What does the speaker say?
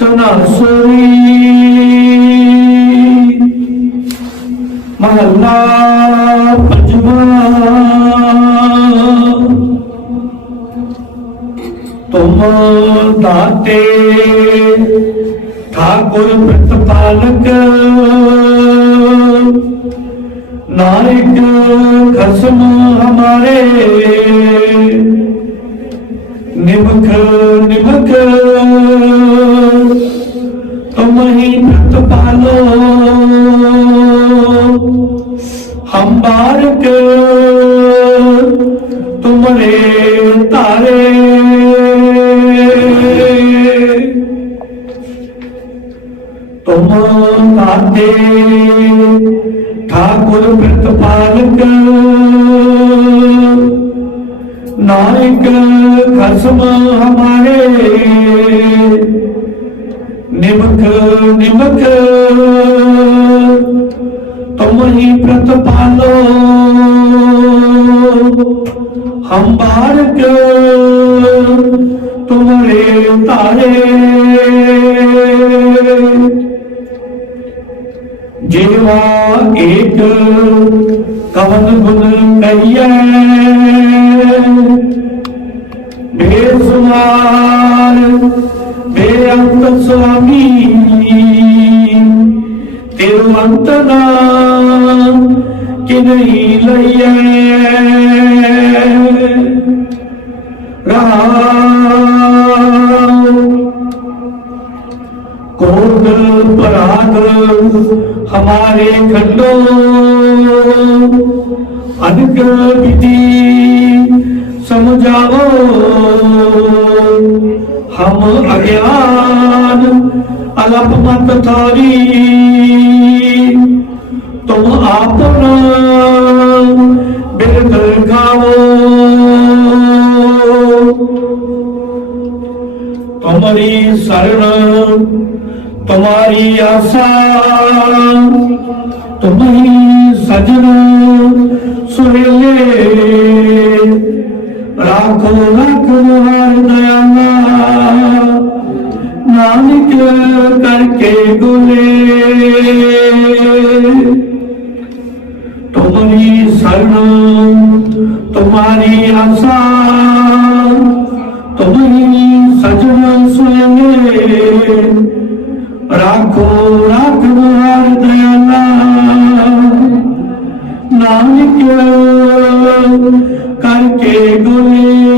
ਸਨਾਸਰੀ ਮਹੱਲਾ ਪੰਜਵਾਂ। ਤੁਮ ਦਾਤੇ ਠਾਕੁਰ ਪ੍ਰਤਪਾਲਕ। ਨਾਇਕ ਖਸਮ ਹਮਾਰੇ। ਨਿਮਖ ਨਿਮਖ। ਹਮ ਬਾਰਕ ਤੁਮਰੇ ਤਾਰੇ ਤੁਮ ਦਾਤੇ ਠਾਕੁਰ ਪ੍ਰਤਪਾਲਕ ਨਾਇਕ ਖਸਮ ਹਮਾਰੇ। ਨਿਮਕ ਨਿਮਕ ਤੁਮ ਹੀ ਪ੍ਰਤਪਾਲੋ ਹਮ ਬਾਰਕ ਤੁਮਰੇ ਤਾਰੇ ਜੀਵਾ ਏਕ ਕਵਨ ਗੁਣ ਕਈਐ ਬੇਸੁਮਾਰ, ਬੇਅੰਤ ਸੁਆਮੀ ਤਿਰਵੰਤ ਨਾਮ ਕਿ ਨਹੀਂ ਲਈਐ ਰਾਮ। ਕੋਟ ਪਰਾਗ ਹਮਾਰੇ ਖੰਡੋ। ਅਨਕ ਵਿਧੀ ਸਮਝਾਓ ਹਮ ਅਗਿਆਨ ਅਲਪ ਮਤ ਥਾਰੀ ਤੁਮ ਆਪਨ তোমারি শরণ তোমারি আশা তোমারি সজন সুহেলে রাখো রাখো হার দয়ানা নানক করকে গুলে তোমারি শরণ তোমারি আশা ਰਾਖੋ ਰਾਖਵਾਰ ਦਿਆਲਾ ਨਾਨਕ ਕਰਕੇ ਗੋਲੇ